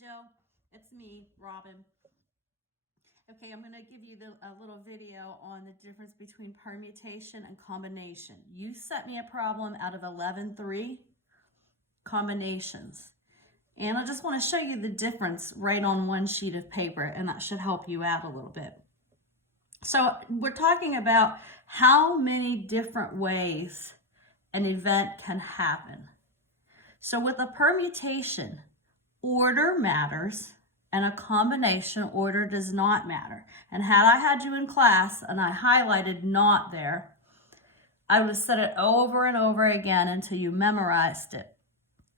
Joe. It's me, Robin. Okay, I'm going to give you a little video on the difference between permutation and combination. You set me a problem out of 11-3 combinations. And I just want to show you the difference right on one sheet of paper, and that should help you out a little bit. So we're talking about how many different ways an event can happen. So with a permutation, order matters and a combination order does not matter. And had I had you in class and I highlighted not there, I would have said it over and over again until you memorized it.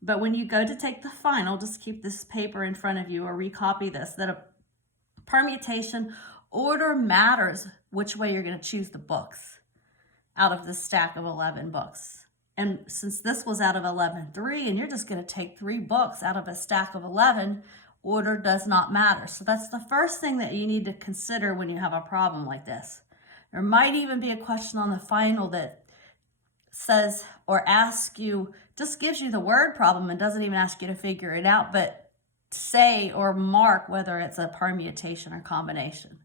But when you go to take the final, just keep this paper in front of you or recopy this, that a permutation order matters which way you're going to choose the books out of this stack of 11 books. And since this was out of 11-3 and you're just going to take 3 books out of a stack of 11, order does not matter. So that's the first thing that you need to consider when you have a problem like this. There might even be a question on the final that says or asks you, just gives you the word problem and doesn't even ask you to figure it out, but say or mark whether it's a permutation or combination.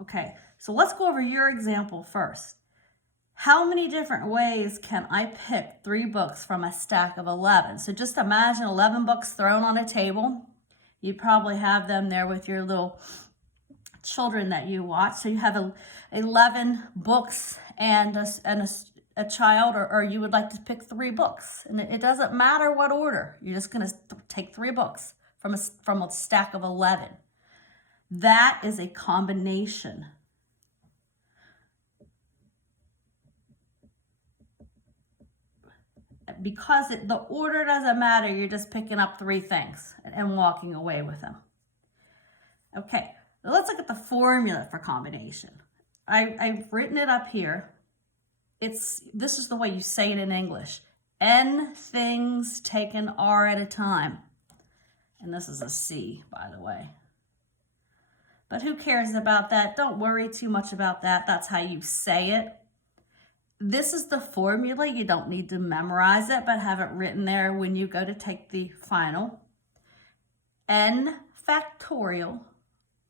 Okay, so let's go over your example first. How many different ways can I pick 3 books from a stack of 11? So just imagine 11 books thrown on a table. You probably have them there with your little children that you watch. So you have 11 books and a child, or you would like to pick 3 books. And it doesn't matter what order. You're just going to take 3 books from a stack of 11. That is a combination. Because the order doesn't matter, you're just picking up 3 things and walking away with them. Okay, let's look at the formula for combination. I've written it up here. This is the way you say it in English. N things taken R at a time. And this is a C, by the way. But who cares about that? Don't worry too much about that. That's how you say it. This is the formula. You don't need to memorize it, but have it written there when you go to take the final. N factorial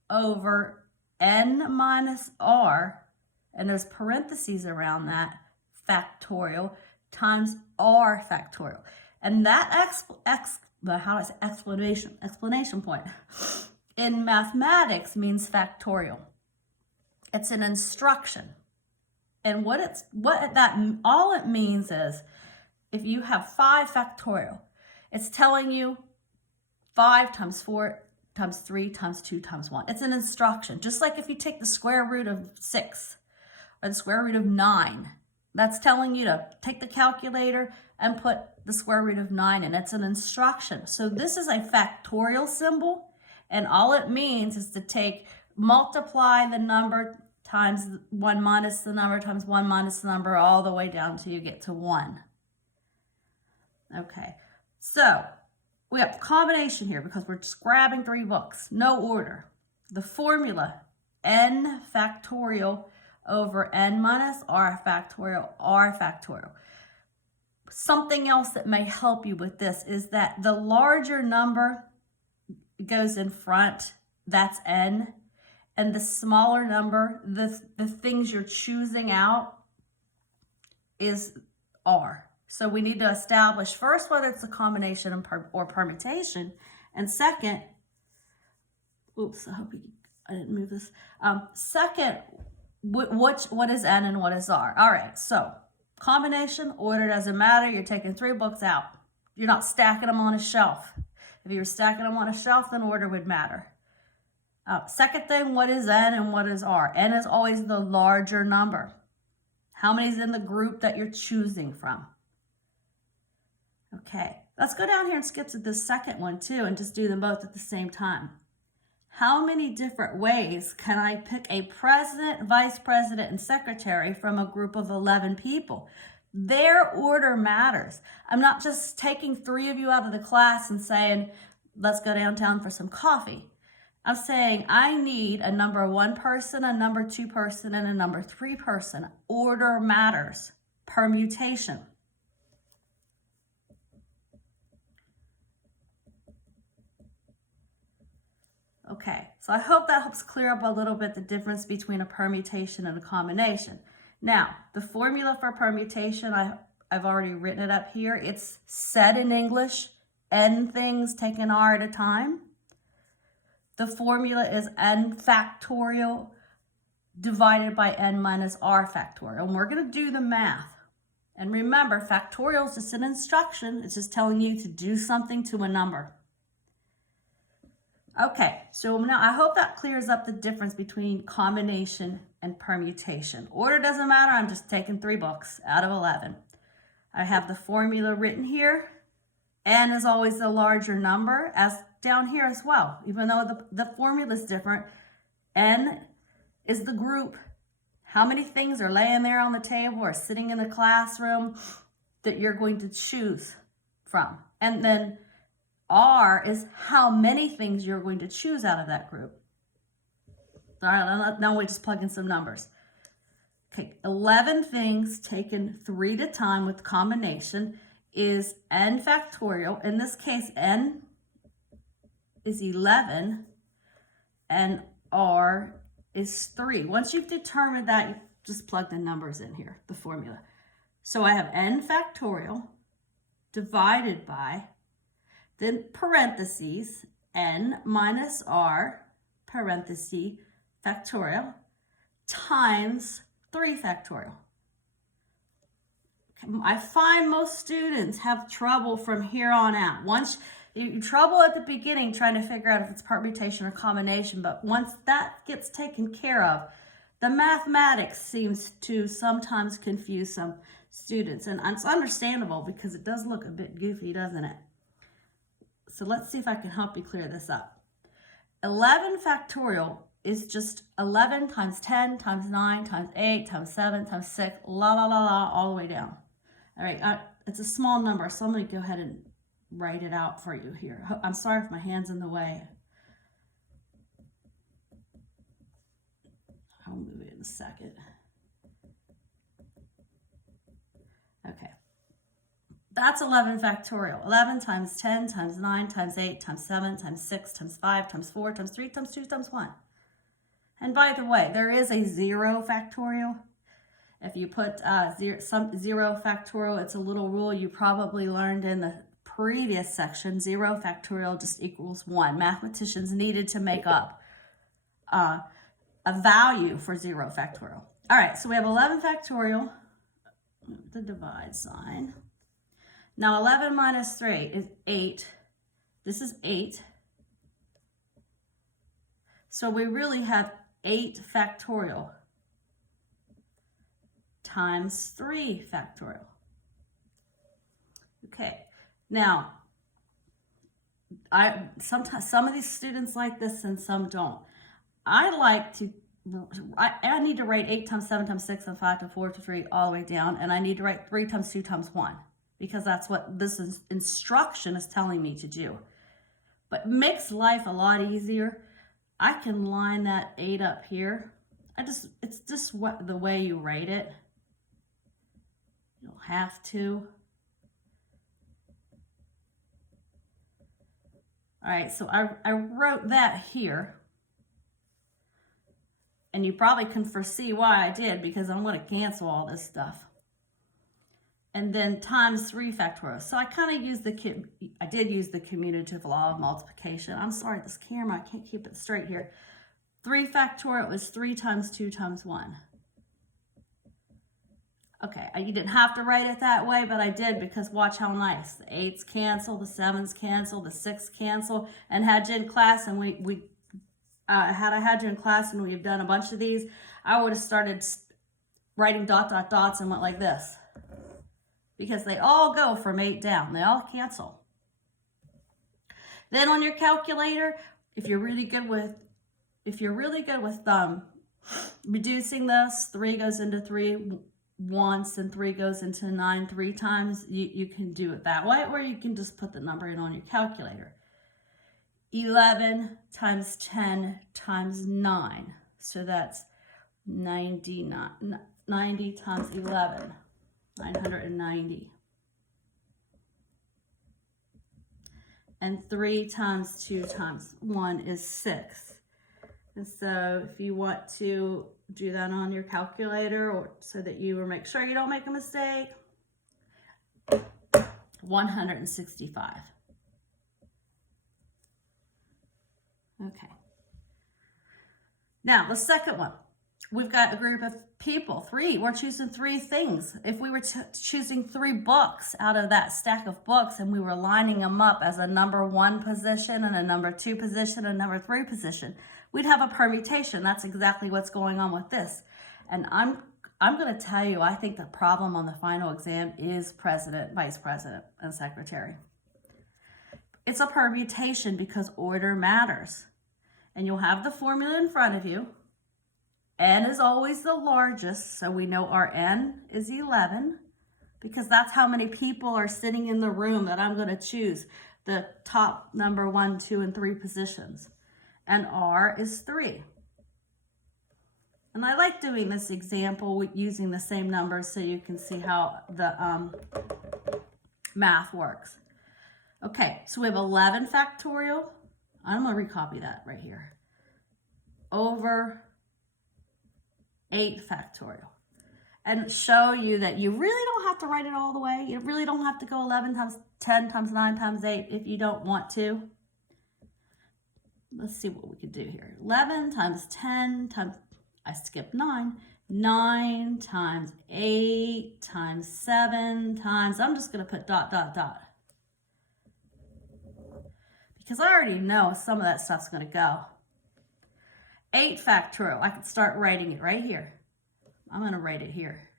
over N minus R, and there's parentheses around that, factorial, times R factorial. And that explanation point in mathematics means factorial. It's an instruction. And all it means is if you have 5 factorial, it's telling you 5 times 4 times 3 times 2 times 1. It's an instruction. Just like if you take the square root of 6 or the square root of 9, that's telling you to take the calculator and put the square root of 9 in. It's an instruction. So this is a factorial symbol, and all it means is to multiply the number times 1 minus the number times 1 minus the number all the way down till you get to 1. Okay, so we have combination here because we're just grabbing 3 books, no order. The formula, N factorial over N minus R factorial, R factorial. Something else that may help you with this is that the larger number goes in front, that's N, and the smaller number, the things you're choosing out, is R. So we need to establish first whether it's a combination or permutation, and second, oops, I hope I didn't move this. Second, what is N and what is R? All right, so combination, order doesn't matter. You're taking 3 books out. You're not stacking them on a shelf. If you were stacking them on a shelf, then order would matter. Second thing, what is N and what is R? N is always the larger number. How many is in the group that you're choosing from? Okay, let's go down here and skip to the second one too and just do them both at the same time. How many different ways can I pick a president, vice president, and secretary from a group of 11 people? Their order matters. I'm not just taking 3 of you out of the class and saying, let's go downtown for some coffee. I'm saying I need a number 1 person, a number 2 person, and a number 3 person. Order matters. Permutation. Okay, so I hope that helps clear up a little bit the difference between a permutation and a combination. Now, the formula for permutation, I've already written it up here. It's said in English, n things take an r at a time. The formula is n factorial divided by n minus r factorial. And we're going to do the math. And remember, factorial is just an instruction. It's just telling you to do something to a number. Okay, so now I hope that clears up the difference between combination and permutation. Order doesn't matter. I'm just taking 3 books out of 11. I have the formula written here. N is always the larger number, as down here as well. Even though the formula is different, N is the group. How many things are laying there on the table or sitting in the classroom that you're going to choose from. And then R is how many things you're going to choose out of that group. All right, now we just plug in some numbers. Okay, 11 things taken 3 at a time with combination is n factorial. In this case, n is 11 and r is 3. Once you've determined that, you just plug the numbers in here, the formula. So I have n factorial divided by, then parentheses, n minus r, parenthesis, factorial, times 3 factorial. I find most students have trouble from here on out. Once you trouble at the beginning trying to figure out if it's permutation or combination, but once that gets taken care of, the mathematics seems to sometimes confuse some students. And it's understandable because it does look a bit goofy, doesn't it? So let's see if I can help you clear this up. 11 factorial is just 11 times 10 times 9 times 8 times 7 times 6, la la la la, all the way down. All right, it's a small number, so I'm going to go ahead and write it out for you here. I'm sorry if my hand's in the way. I'll move it in a second. Okay. That's 11 factorial. 11 times 10 times 9 times 8 times 7 times 6 times 5 times 4 times 3 times 2 times 1. And by the way, there is a 0 factorial. If you put 0 factorial, it's a little rule you probably learned in the previous section. 0 factorial just equals 1. Mathematicians needed to make up a value for 0 factorial. All right, so we have 11 factorial, the divide sign. Now 11 minus 3 is 8. This is 8. So we really have 8 factorial times 3 factorial. Okay, now sometimes some of these students like this and some don't. I need to write 8 times 7 times 6 times 5 times 4 times 3 all the way down, and I need to write 3 times 2 times 1 because that's what this instruction is telling me to do. But it makes life a lot easier. I can line that 8 up here. It's just the way you write it. You don't have to. All right, so I wrote that here. And you probably can foresee why I did, because I'm going to cancel all this stuff. And then times 3 factorial. So I kind of used I did use the commutative law of multiplication. I'm sorry, this camera, I can't keep it straight here. 3 factorial is 3 times 2 times 1. Okay, you didn't have to write it that way, but I did because watch how nice. The 8s cancel, the 7s cancel, the 6s cancel, and had you in class and had I had you in class and we've done a bunch of these, I would have started writing dot, dot, dots and went like this. Because they all go from 8 down. They all cancel. Then on your calculator, if you're really good with reducing this, 3 goes into 3 once and 3 goes into 9 3 times, you can do it that way, or you can just put the number in on your calculator. 11 times 10 times 9. So that's 90 times 11. 990. And 3 times 2 times 1 is 6. And so if you want to do that on your calculator, or so that you will make sure you don't make a mistake, 165. Okay. Now, the second one. We've got a group of people, 3. We're choosing 3 things. If we were choosing 3 books out of that stack of books and we were lining them up as a number 1 position and a number 2 position and a number 3 position, we'd have a permutation. That's exactly what's going on with this. And I'm going to tell you, I think the problem on the final exam is president, vice president, and secretary. It's a permutation because order matters. And you'll have the formula in front of you. N is always the largest, so we know our N is 11 because that's how many people are sitting in the room that I'm going to choose, the top number 1, 2, and 3 positions. And R is 3. And I like doing this example using the same numbers so you can see how the math works. Okay, so we have 11 factorial. I'm going to recopy that right here. Over 8 factorial. And show you that you really don't have to write it all the way. You really don't have to go 11 times 10 times 9 times 8 if you don't want to. Let's see what we could do here. 11 times 10 times, I skipped 9. 9 times 8 times 7 times, I'm just going to put dot, dot, dot. Because I already know some of that stuff's going to go. 8 factorial, I could start writing it right here. I'm going to write it here.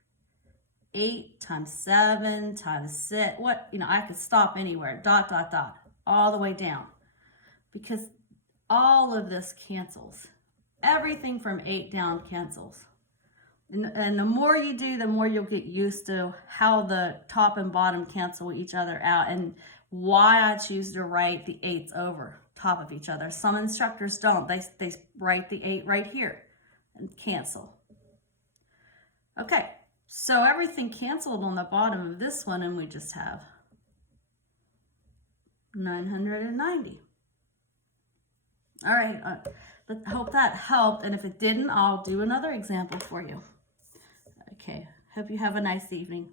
8 times 7 times 6, I could stop anywhere, dot, dot, dot, all the way down. Because all of this cancels. Everything from 8 down cancels. And the more you do, the more you'll get used to how the top and bottom cancel each other out, and why I choose to write the 8s over top of each other. Some instructors don't. They write the 8 right here and cancel. Okay, so everything canceled on the bottom of this one, and we just have 990. All right, I hope that helped, and if it didn't, I'll do another example for you. Okay, hope you have a nice evening.